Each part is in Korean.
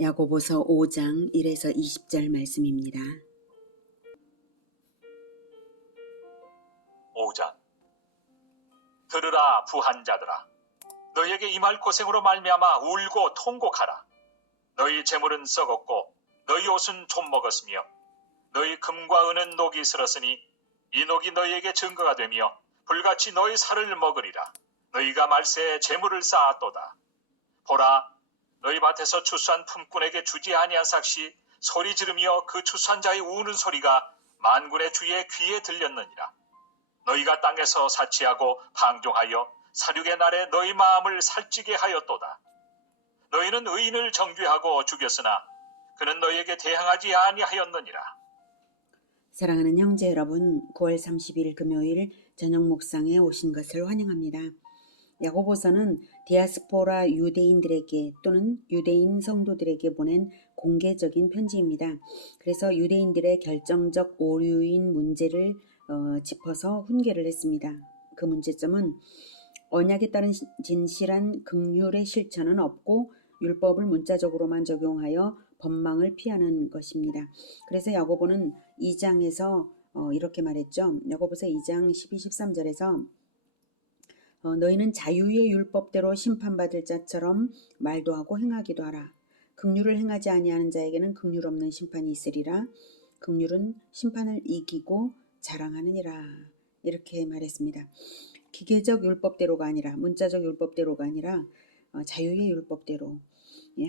야고보서 5장 1에서 20절 말씀입니다. 5장. 들으라 부한 자들아, 너희에게 임할 고생으로 말미암아 울고 통곡하라. 너희 재물은 썩었고 너희 옷은 좀 먹었으며 너희 금과 은은 녹이 슬었으니 이 녹이 너희에게 증거가 되며 불같이 너희 살을 먹으리라. 너희가 말세에 재물을 쌓았도다. 보라, 너희 밭에서 추수한 품꾼에게 주지 아니한 삭시 소리 지르며 그 추수한 자의 우는 소리가 만군의 주의 귀에 들렸느니라. 너희가 땅에서 사치하고 방종하여 사륙의 날에 너희 마음을 살찌게 하였도다. 너희는 의인을 정죄하고 죽였으나 그는 너희에게 대항하지 아니하였느니라. 사랑하는 형제 여러분, 9월 30일 금요일 저녁 묵상에 오신 것을 환영합니다. 야고보서는 디아스포라 유대인들에게 또는 유대인 성도들에게 보낸 공개적인 편지입니다. 그래서 유대인들의 결정적 오류인 문제를 짚어서 훈계를 했습니다. 그 문제점은 언약에 따른 진실한 긍휼의 실천은 없고 율법을 문자적으로만 적용하여 법망을 피하는 것입니다. 그래서 야고보는 2장에서 이렇게 말했죠. 야고보서 2장 12, 13절에서 너희는 자유의 율법대로 심판받을 자처럼 말도 하고 행하기도 하라. 긍휼을 행하지 아니하는 자에게는 긍휼 없는 심판이 있으리라. 긍휼은 심판을 이기고 자랑하느니라. 이렇게 말했습니다. 기계적 율법대로가 아니라 문자적 율법대로가 아니라 자유의 율법대로.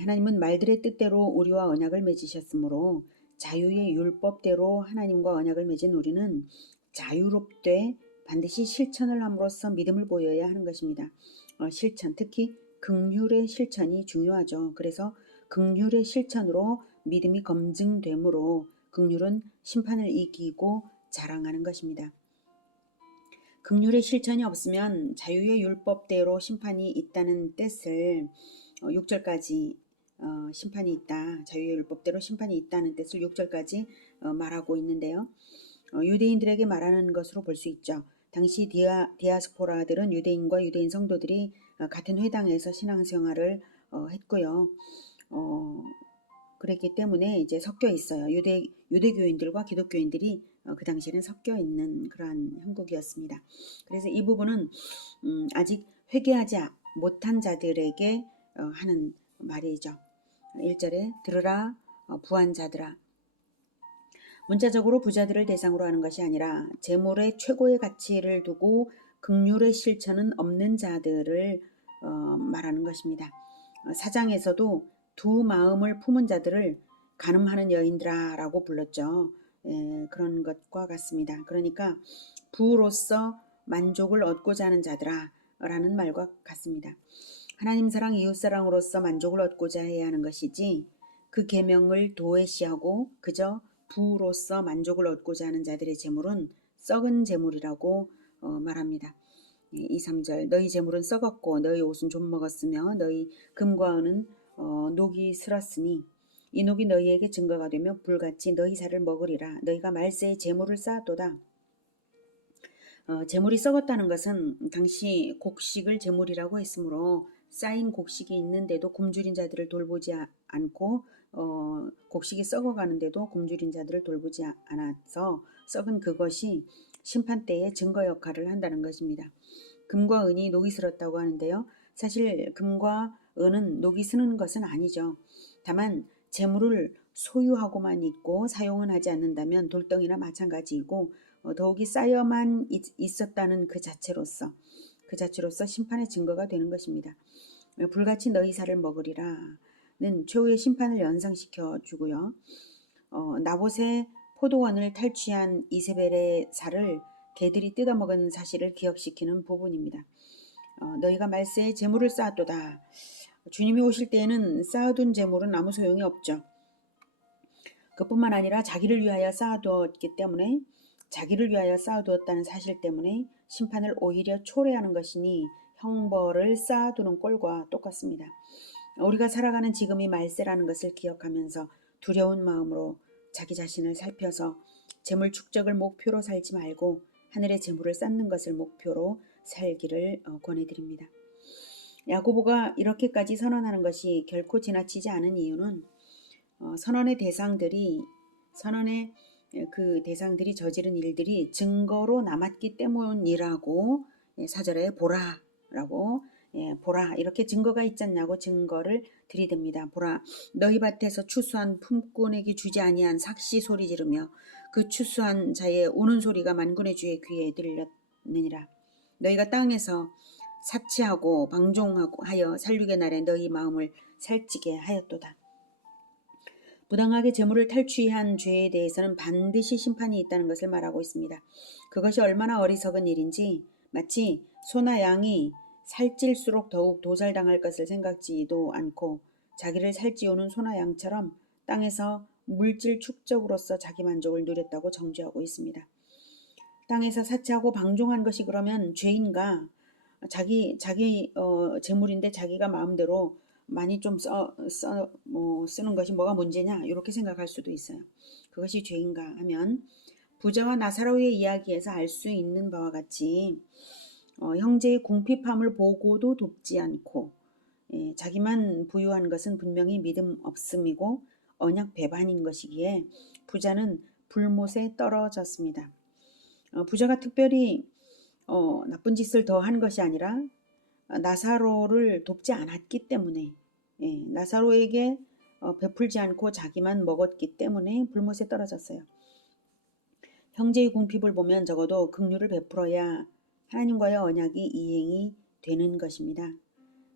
하나님은 말들의 뜻대로 우리와 언약을 맺으셨으므로 자유의 율법대로 하나님과 언약을 맺은 우리는 자유롭되 반드시 실천을 함으로써 믿음을 보여야 하는 것입니다. 실천, 특히 긍휼의 실천이 중요하죠. 그래서 긍휼의 실천으로 믿음이 검증되므로 긍휼은 심판을 이기고 자랑하는 것입니다. 긍휼의 실천이 없으면 자유의 율법대로 심판이 있다는 뜻을 6절까지 심판이 있다. 자유의 율법대로 심판이 있다는 뜻을 6절까지 말하고 있는데요. 유대인들에게 말하는 것으로 볼 수 있죠. 당시 디아스포라들은 유대인과 유대인 성도들이 같은 회당에서 신앙생활을 했고요. 그랬기 때문에 이제 섞여 있어요. 유대교인들과 기독교인들이 그 당시에는 섞여 있는 그러한 형국이었습니다. 그래서 이 부분은 아직 회개하지 못한 자들에게 하는 말이죠. 1절에 들으라 부한 자들아. 문자적으로 부자들을 대상으로 하는 것이 아니라 재물의 최고의 가치를 두고 긍휼의 실천은 없는 자들을 말하는 것입니다. 4장에서도 두 마음을 품은 자들을 간음하는 여인들아 라고 불렀죠. 그런 것과 같습니다. 그러니까 부로서 만족을 얻고자 하는 자들아 라는 말과 같습니다. 하나님 사랑, 이웃 사랑으로서 만족을 얻고자 해야 하는 것이지 그 계명을 도외시하고 그저 부로서 만족을 얻고자 하는 자들의 재물은 썩은 재물이라고 말합니다. 2, 3절 너희 재물은 썩었고 너희 옷은 좀 먹었으며 너희 금과 은은 녹이 슬었으니 이 녹이 너희에게 증거가 되며 불같이 너희 살을 먹으리라. 너희가 말세에 재물을 쌓았도다. 재물이 썩었다는 것은 당시 곡식을 재물이라고 했으므로 쌓인 곡식이 있는데도 굶주린 자들을 돌보지 않고 곡식이 썩어가는데도 굶주린 자들을 돌보지 않아서 썩은 그것이 심판 때에 증거 역할을 한다는 것입니다. 금과 은이 녹이 슬었다고 하는데요. 사실 금과 은은 녹이 스는 것은 아니죠. 다만 재물을 소유하고만 있고 사용은 하지 않는다면 돌덩이나 마찬가지이고 더욱이 쌓여만 있었다는 그 자체로서 심판의 증거가 되는 것입니다. 불같이 너희 살을 먹으리라는 최후의 심판을 연상시켜 주고요. 나봇의 포도원을 탈취한 이세벨의 살을 개들이 뜯어먹은 사실을 기억시키는 부분입니다. 너희가 말세에 재물을 쌓았도다. 주님이 오실 때에는 쌓아둔 재물은 아무 소용이 없죠. 그뿐만 아니라 자기를 위하여 쌓아두었다는 사실 때문에 심판을 오히려 초래하는 것이니 형벌을 쌓아두는 꼴과 똑같습니다. 우리가 살아가는 지금이 말세라는 것을 기억하면서 두려운 마음으로 자기 자신을 살펴서 재물 축적을 목표로 살지 말고 하늘의 재물을 쌓는 것을 목표로 살기를 권해드립니다. 야고보가 이렇게까지 선언하는 것이 결코 지나치지 않은 이유는 선언의 그 대상들이 저지른 일들이 증거로 남았기 때문이라고 4절에 보라라고 보라 이렇게 증거가 있지 않냐고 증거를 들이댑니다. 보라 너희 밭에서 추수한 품꾼에게 주지 아니한 삭시 소리 지르며 그 추수한 자의 우는 소리가 만군의 주의 귀에 들렸느니라. 너희가 땅에서 사치하고 방종하고 하여 살육의 날에 너희 마음을 살찌게 하였도다. 부당하게 재물을 탈취한 죄에 대해서는 반드시 심판이 있다는 것을 말하고 있습니다. 그것이 얼마나 어리석은 일인지 마치 소나 양이 살찔수록 더욱 도살당할 것을 생각지도 않고 자기를 살찌우는 소나 양처럼 땅에서 물질 축적으로서 자기 만족을 누렸다고 정죄하고 있습니다. 땅에서 사치하고 방종한 것이 그러면 죄인가? 자기 재물인데 자기가 마음대로 많이 좀 쓰는 것이 뭐가 문제냐 이렇게 생각할 수도 있어요. 그것이 죄인가 하면 부자와 나사로의 이야기에서 알 수 있는 바와 같이 형제의 궁핍함을 보고도 돕지 않고 자기만 부유한 것은 분명히 믿음 없음이고 언약 배반인 것이기에 부자는 불못에 떨어졌습니다. 부자가 특별히 나쁜 짓을 더 한 것이 아니라 나사로를 돕지 않았기 때문에 나사로에게 베풀지 않고 자기만 먹었기 때문에 불못에 떨어졌어요. 형제의 궁핍을 보면 적어도 긍휼을 베풀어야 하나님과의 언약이 이행이 되는 것입니다.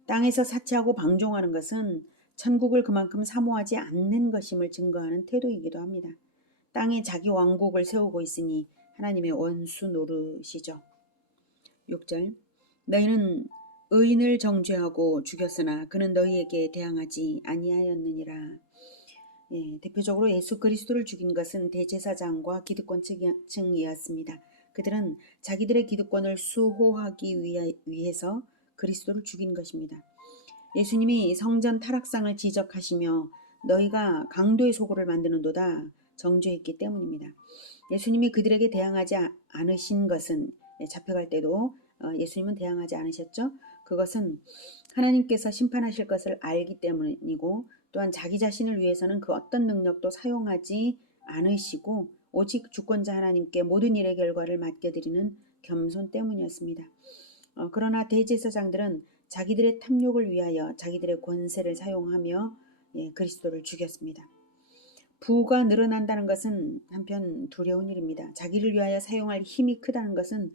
땅에서 사치하고 방종하는 것은 천국을 그만큼 사모하지 않는 것임을 증거하는 태도이기도 합니다. 땅에 자기 왕국을 세우고 있으니 하나님의 원수 노릇이죠. 6절 너희는 의인을 정죄하고 죽였으나 그는 너희에게 대항하지 아니하였느니라. 대표적으로 예수 그리스도를 죽인 것은 대제사장과 기득권층이었습니다. 그들은 자기들의 기득권을 수호하기 위해서 그리스도를 죽인 것입니다. 예수님이 성전 타락상을 지적하시며 너희가 강도의 소굴을 만드는도다 정죄했기 때문입니다. 예수님이 그들에게 대항하지 않으신 것은 잡혀갈 때도 예수님은 대항하지 않으셨죠. 그것은 하나님께서 심판하실 것을 알기 때문이고 또한 자기 자신을 위해서는 그 어떤 능력도 사용하지 않으시고 오직 주권자 하나님께 모든 일의 결과를 맡겨드리는 겸손 때문이었습니다. 그러나 대제사장들은 자기들의 탐욕을 위하여 자기들의 권세를 사용하며 그리스도를 죽였습니다. 부가 늘어난다는 것은 한편 두려운 일입니다. 자기를 위하여 사용할 힘이 크다는 것은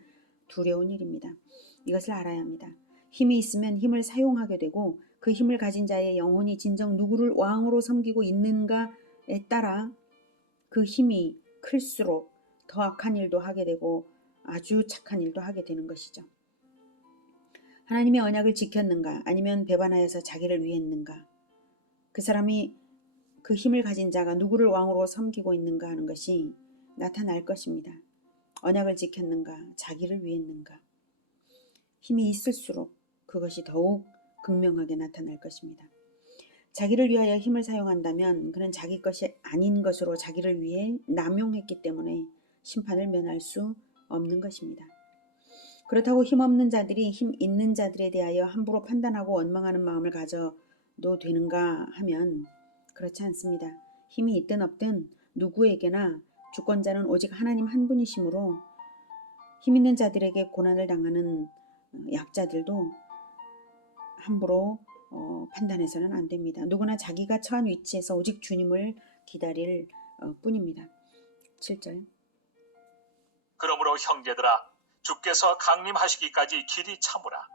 두려운 일입니다. 이것을 알아야 합니다. 힘이 있으면 힘을 사용하게 되고 그 힘을 가진 자의 영혼이 진정 누구를 왕으로 섬기고 있는가에 따라 그 힘이 클수록 더 악한 일도 하게 되고 아주 착한 일도 하게 되는 것이죠. 하나님의 언약을 지켰는가 아니면 배반하여서 자기를 위했는가 그 사람이 그 힘을 가진 자가 누구를 왕으로 섬기고 있는가 하는 것이 나타날 것입니다. 언약을 지켰는가 자기를 위했는가 힘이 있을수록 그것이 더욱 극명하게 나타날 것입니다. 자기를 위하여 힘을 사용한다면 그는 자기 것이 아닌 것으로 자기를 위해 남용했기 때문에 심판을 면할 수 없는 것입니다. 그렇다고 힘없는 자들이 힘 있는 자들에 대하여 함부로 판단하고 원망하는 마음을 가져도 되는가 하면 그렇지 않습니다. 힘이 있든 없든 누구에게나 주권자는 오직 하나님 한 분이시므로 힘 있는 자들에게 고난을 당하는 약자들도 함부로 판단해서는 안 됩니다. 누구나 자기가 처한 위치에서 오직 주님을 기다릴 뿐입니다. 7절 그러므로 형제들아 주께서 강림하시기까지 길이 참으라.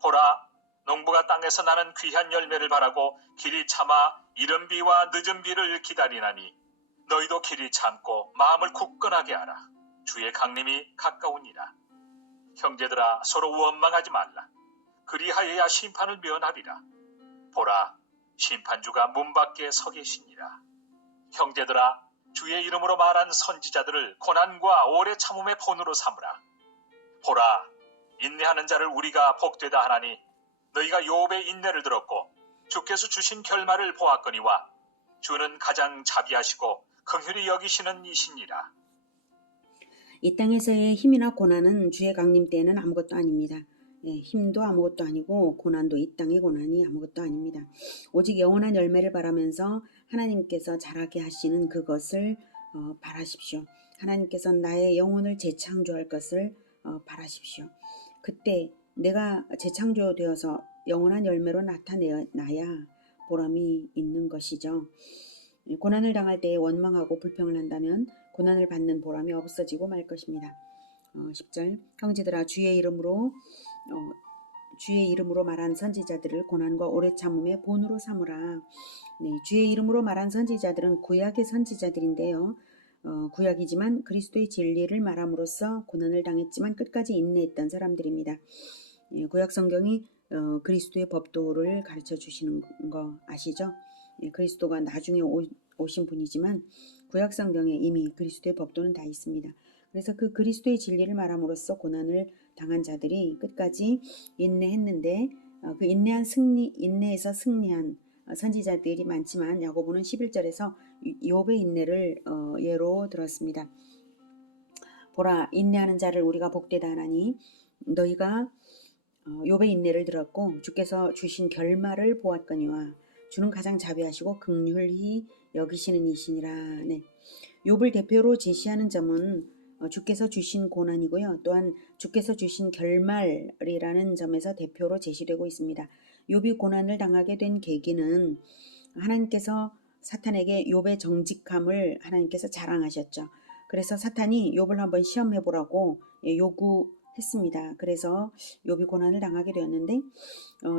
보라 농부가 땅에서 나는 귀한 열매를 바라고 길이 참아 이른 비와 늦은 비를 기다리나니 너희도 길이 참고 마음을 굳건하게 하라. 주의 강림이 가까우니라. 형제들아 서로 원망하지 말라. 그리하여야 심판을 면하리라. 보라 심판주가 문 밖에 서 계시니라. 형제들아 주의 이름으로 말한 선지자들을 고난과 오래 참음의 본으로 삼으라. 보라 인내하는 자를 우리가 복되다 하나니 너희가 욥의 인내를 들었고 주께서 주신 결말을 보았거니와 주는 가장 자비하시고 긍휼히 여기시는 이시니라. 이 땅에서의 힘이나 고난은 주의 강림 때에는 아무것도 아닙니다. 힘도 아무것도 아니고 고난도 이 땅의 고난이 아무것도 아닙니다. 오직 영원한 열매를 바라면서 하나님께서 자라게 하시는 그것을 바라십시오. 하나님께서 나의 영혼을 재창조할 것을 바라십시오. 그때 내가 재창조되어서 영원한 열매로 나타나야 보람이 있는 것이죠. 고난을 당할 때에 원망하고 불평을 한다면 고난을 받는 보람이 없어지고 말 것입니다. 10절 형제들아 주의 이름으로 말한 선지자들을 고난과 오래 참음의 본으로 삼으라. 주의 이름으로 말한 선지자들은 구약의 선지자들인데요. 구약이지만 그리스도의 진리를 말함으로써 고난을 당했지만 끝까지 인내했던 사람들입니다. 구약 성경이 그리스도의 법도를 가르쳐 주시는 거 아시죠? 그리스도가 나중에 오신 분이지만 구약 성경에 이미 그리스도의 법도는 다 있습니다. 그래서 그 그리스도의 진리를 말함으로써 고난을 당한 자들이 끝까지 인내했는데 그 인내에서 승리한 선지자들이 많지만 야고보는 11절에서 욥의 인내를 예로 들었습니다. 보라 인내하는 자를 우리가 복되다 하나니 너희가 욥의 인내를 들었고 주께서 주신 결말을 보았거니와 주는 가장 자비하시고 긍휼히 여기시는 이시니라. 욥을 대표로 제시하는 점은 주께서 주신 고난이고요. 또한 주께서 주신 결말이라는 점에서 대표로 제시되고 있습니다. 욥이 고난을 당하게 된 계기는 하나님께서 사탄에게 욥의 정직함을 하나님께서 자랑하셨죠. 그래서 사탄이 욥을 한번 시험해보라고 요구했습니다. 그래서 욥이 고난을 당하게 되었는데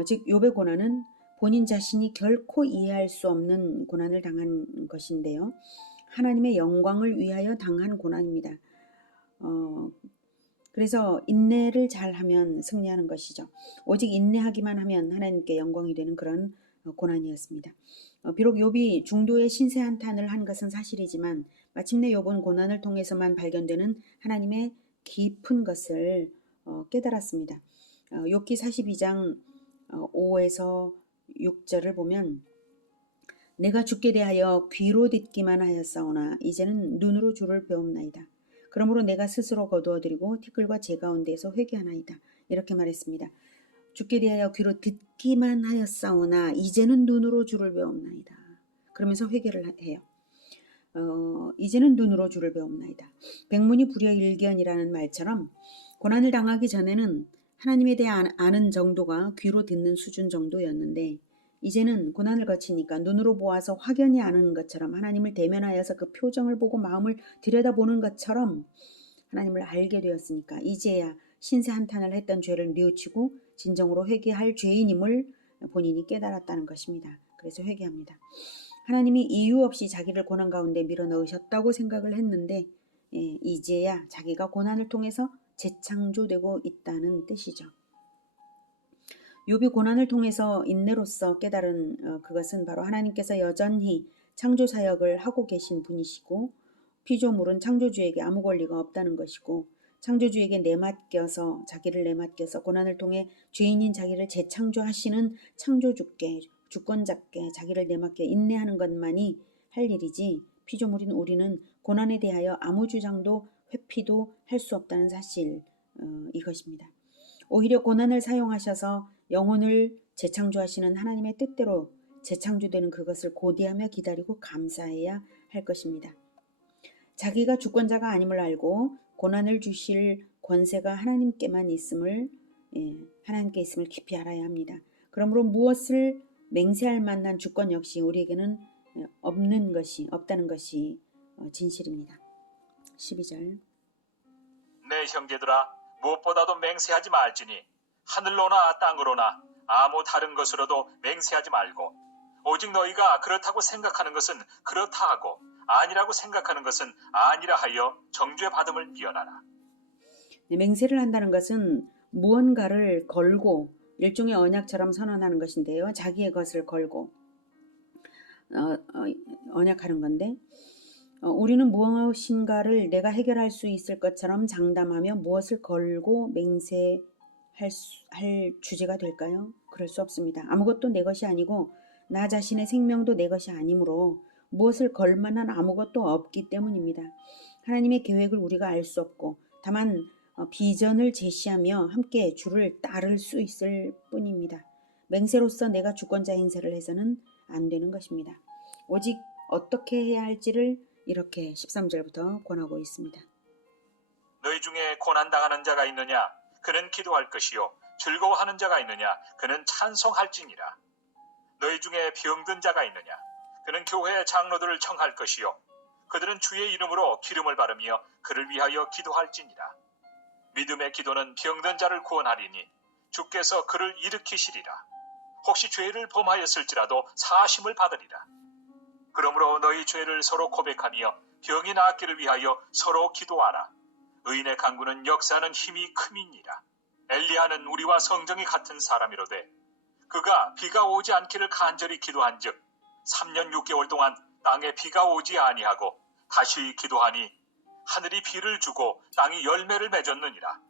즉 욥의 고난은 본인 자신이 결코 이해할 수 없는 고난을 당한 것인데요. 하나님의 영광을 위하여 당한 고난입니다. 그래서 인내를 잘하면 승리하는 것이죠. 오직 인내하기만 하면 하나님께 영광이 되는 그런 고난이었습니다. 비록 욥이 중도의 신세 한탄을 한 것은 사실이지만 마침내 욥은 고난을 통해서만 발견되는 하나님의 깊은 것을 깨달았습니다. 욥기 42장 5에서 6절을 보면 내가 주께 대하여 귀로 듣기만 하였사오나 이제는 눈으로 주를 배움나이다. 그러므로 내가 스스로 거두어드리고 티끌과 재 가운데에서 회개하나이다. 이렇게 말했습니다. 주께 대하여 귀로 듣기만 하였사오나 이제는 눈으로 주를 배움나이다. 그러면서 회개를 해요. 이제는 눈으로 주를 배움나이다. 백문이 불여일견이라는 말처럼 고난을 당하기 전에는 하나님에 대해 아는 정도가 귀로 듣는 수준 정도였는데 이제는 고난을 거치니까 눈으로 보아서 확연히 아는 것처럼 하나님을 대면하여서 그 표정을 보고 마음을 들여다보는 것처럼 하나님을 알게 되었으니까 이제야 신세 한탄을 했던 죄를 뉘우치고 진정으로 회개할 죄인임을 본인이 깨달았다는 것입니다. 그래서 회개합니다. 하나님이 이유 없이 자기를 고난 가운데 밀어넣으셨다고 생각을 했는데 이제야 자기가 고난을 통해서 재창조되고 있다는 뜻이죠. 욥이 고난을 통해서 인내로서 깨달은 그것은 바로 하나님께서 여전히 창조 사역을 하고 계신 분이시고 피조물은 창조주에게 아무 권리가 없다는 것이고 창조주에게 자기를 내맡겨서 고난을 통해 죄인인 자기를 재창조하시는 창조주께 주권자께 자기를 내맡겨 인내하는 것만이 할 일이지 피조물인 우리는 고난에 대하여 아무 주장도 회피도 할 수 없다는 사실 이것입니다. 오히려 고난을 사용하셔서 영혼을 재창조하시는 하나님의 뜻대로 재창조되는 그것을 고대하며 기다리고 감사해야 할 것입니다. 자기가 주권자가 아님을 알고 고난을 주실 권세가 하나님께만 있음을 하나님께 있음을 깊이 알아야 합니다. 그러므로 무엇을 맹세할 만한 주권 역시 우리에게는 없다는 것이 진실입니다. 12절 내 형제들아 무엇보다도 맹세하지 말지니 하늘로나 땅으로나 아무 다른 것으로도 맹세하지 말고 오직 너희가 그렇다고 생각하는 것은 그렇다 하고 아니라고 생각하는 것은 아니라 하여 정죄 받음을 미연하라. 맹세를 한다는 것은 무언가를 걸고 일종의 언약처럼 선언하는 것인데요. 자기의 것을 걸고 언약하는 건데 우리는 무엇인가를 내가 해결할 수 있을 것처럼 장담하며 무엇을 걸고 맹세할 주제가 될까요? 그럴 수 없습니다. 아무것도 내 것이 아니고 나 자신의 생명도 내 것이 아니므로 무엇을 걸 만한 아무것도 없기 때문입니다. 하나님의 계획을 우리가 알 수 없고 다만 비전을 제시하며 함께 주를 따를 수 있을 뿐입니다. 맹세로서 내가 주권자 행세를 해서는 안 되는 것입니다. 오직 어떻게 해야 할지를 이렇게 13절부터 권하고 있습니다. 너희 중에 고난당하는 자가 있느냐? 그는 기도할 것이요. 즐거워하는 자가 있느냐? 그는 찬송할지니라. 너희 중에 병든 자가 있느냐? 그는 교회 장로들을 청할 것이요. 그들은 주의 이름으로 기름을 바르며 그를 위하여 기도할지니라. 믿음의 기도는 병든 자를 구원하리니 주께서 그를 일으키시리라. 혹시 죄를 범하였을지라도 사심을 받으리라. 그러므로 너희 죄를 서로 고백하며 병이 나았기를 위하여 서로 기도하라. 의인의 간구는 역사하는 힘이 큼이니라. 엘리야는 우리와 성정이 같은 사람이로되 그가 비가 오지 않기를 간절히 기도한즉 3년 6개월 동안 땅에 비가 오지 아니하고 다시 기도하니 하늘이 비를 주고 땅이 열매를 맺었느니라.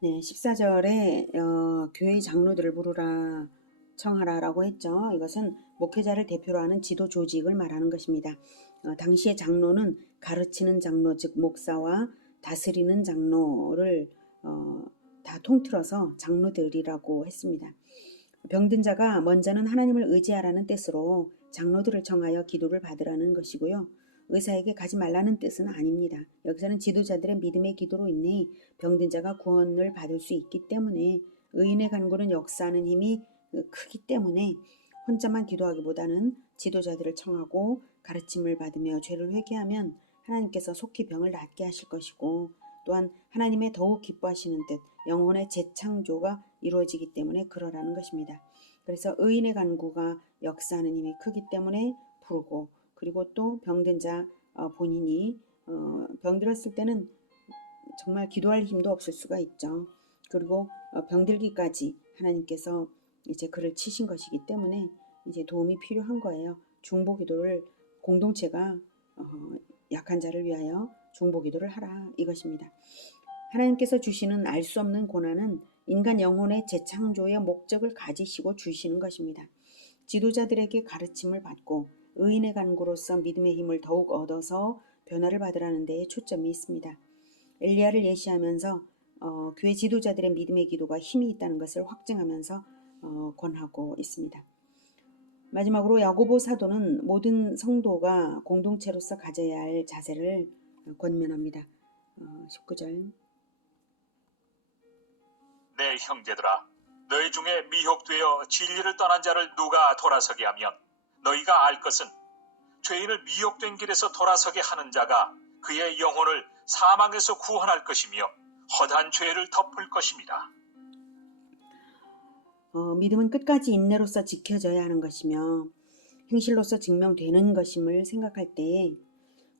네, 14절에 교회 장로들을 부르라 청하라라고 했죠. 이것은 목회자를 대표로 하는 지도 조직을 말하는 것입니다. 당시의 장로는 가르치는 장로, 즉 목사와 다스리는 장로를 다 통틀어서 장로들이라고 했습니다. 병든 자가 먼저는 하나님을 의지하라는 뜻으로 장로들을 청하여 기도를 받으라는 것이고요. 의사에게 가지 말라는 뜻은 아닙니다. 여기서는 지도자들의 믿음의 기도로 인해 병든 자가 구원을 받을 수 있기 때문에 의인의 간구는 역사하는 힘이 크기 때문에 혼자만 기도하기보다는 지도자들을 청하고 가르침을 받으며 죄를 회개하면 하나님께서 속히 병을 낫게 하실 것이고 또한 하나님의 더욱 기뻐하시는 뜻, 영혼의 재창조가 이루어지기 때문에 그러라는 것입니다. 그래서 의인의 간구가 역사하는 힘이 크기 때문에 부르고 그리고 또 병든 자 본인이 병들었을 때는 정말 기도할 힘도 없을 수가 있죠. 그리고 병들기까지 하나님께서 이제 그를 치신 것이기 때문에 이제 도움이 필요한 거예요. 중보기도를 공동체가 약한 자를 위하여 중보기도를 하라 이것입니다. 하나님께서 주시는 알 수 없는 고난은 인간 영혼의 재창조의 목적을 가지시고 주시는 것입니다. 지도자들에게 가르침을 받고 의인의 간구로서 믿음의 힘을 더욱 얻어서 변화를 받으라는 데에 초점이 있습니다. 엘리야를 예시하면서 교회 지도자들의 믿음의 기도가 힘이 있다는 것을 확증하면서 권하고 있습니다. 마지막으로 야고보 사도는 모든 성도가 공동체로서 가져야 할 자세를 권면합니다. 19절 내 형제들아, 너희 중에 미혹되어 진리를 떠난 자를 누가 돌아서게 하면 너희가 알 것은 죄인을 미혹된 길에서 돌아서게 하는 자가 그의 영혼을 사망에서 구원할 것이며 허다한 죄를 덮을 것입니다. 믿음은 끝까지 인내로서 지켜져야 하는 것이며 행실로서 증명되는 것임을 생각할 때에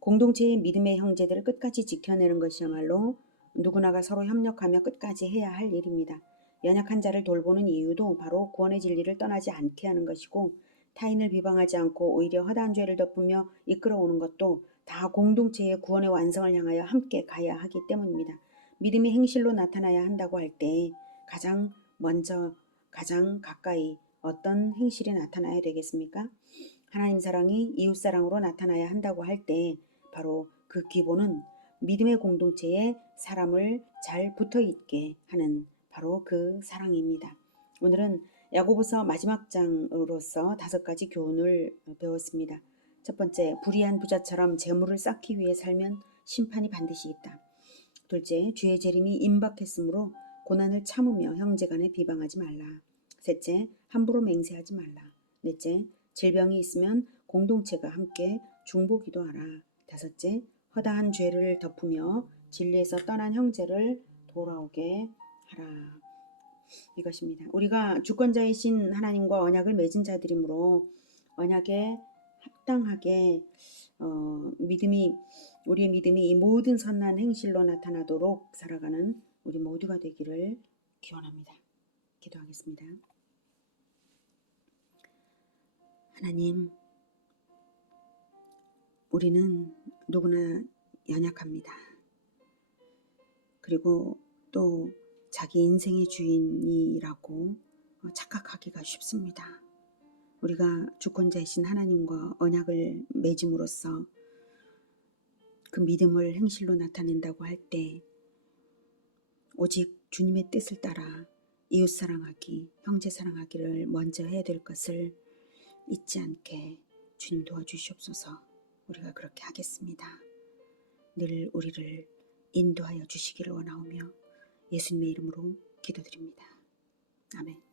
공동체의 믿음의 형제들을 끝까지 지켜내는 것이야말로 누구나가 서로 협력하며 끝까지 해야 할 일입니다. 연약한 자를 돌보는 이유도 바로 구원의 진리를 떠나지 않게 하는 것이고 타인을 비방하지 않고 오히려 허다한 죄를 덮으며 이끌어오는 것도 다 공동체의 구원의 완성을 향하여 함께 가야 하기 때문입니다. 믿음의 행실로 나타나야 한다고 할 때 가장 먼저 가장 가까이 어떤 행실이 나타나야 되겠습니까? 하나님 사랑이 이웃 사랑으로 나타나야 한다고 할 때 바로 그 기본은 믿음의 공동체에 사람을 잘 붙어 있게 하는 바로 그 사랑입니다. 오늘은 야고보서 마지막 장으로서 5가지 교훈을 배웠습니다. 첫 번째, 불의한 부자처럼 재물을 쌓기 위해 살면 심판이 반드시 있다. 둘째, 주의 재림이 임박했으므로 고난을 참으며 형제간에 비방하지 말라. 셋째, 함부로 맹세하지 말라. 넷째, 질병이 있으면 공동체가 함께 중보기도하라. 다섯째, 허다한 죄를 덮으며 진리에서 떠난 형제를 돌아오게 하라. 이것입니다. 우리가 주권자이신 하나님과 언약을 맺은 자들이므로 언약에 합당하게 우리의 믿음이 이 모든 선한 행실로 나타나도록 살아가는 우리 모두가 되기를 기원합니다. 기도하겠습니다. 하나님, 우리는 누구나 연약합니다. 그리고 또 자기 인생의 주인이라고 착각하기가 쉽습니다. 우리가 주권자이신 하나님과 언약을 맺음으로써 그 믿음을 행실로 나타낸다고 할 때 오직 주님의 뜻을 따라 이웃 사랑하기, 형제 사랑하기를 먼저 해야 될 것을 잊지 않게 주님 도와주시옵소서. 우리가 그렇게 하겠습니다. 늘 우리를 인도하여 주시기를 원하오며 예수님의 이름으로 기도드립니다. 아멘.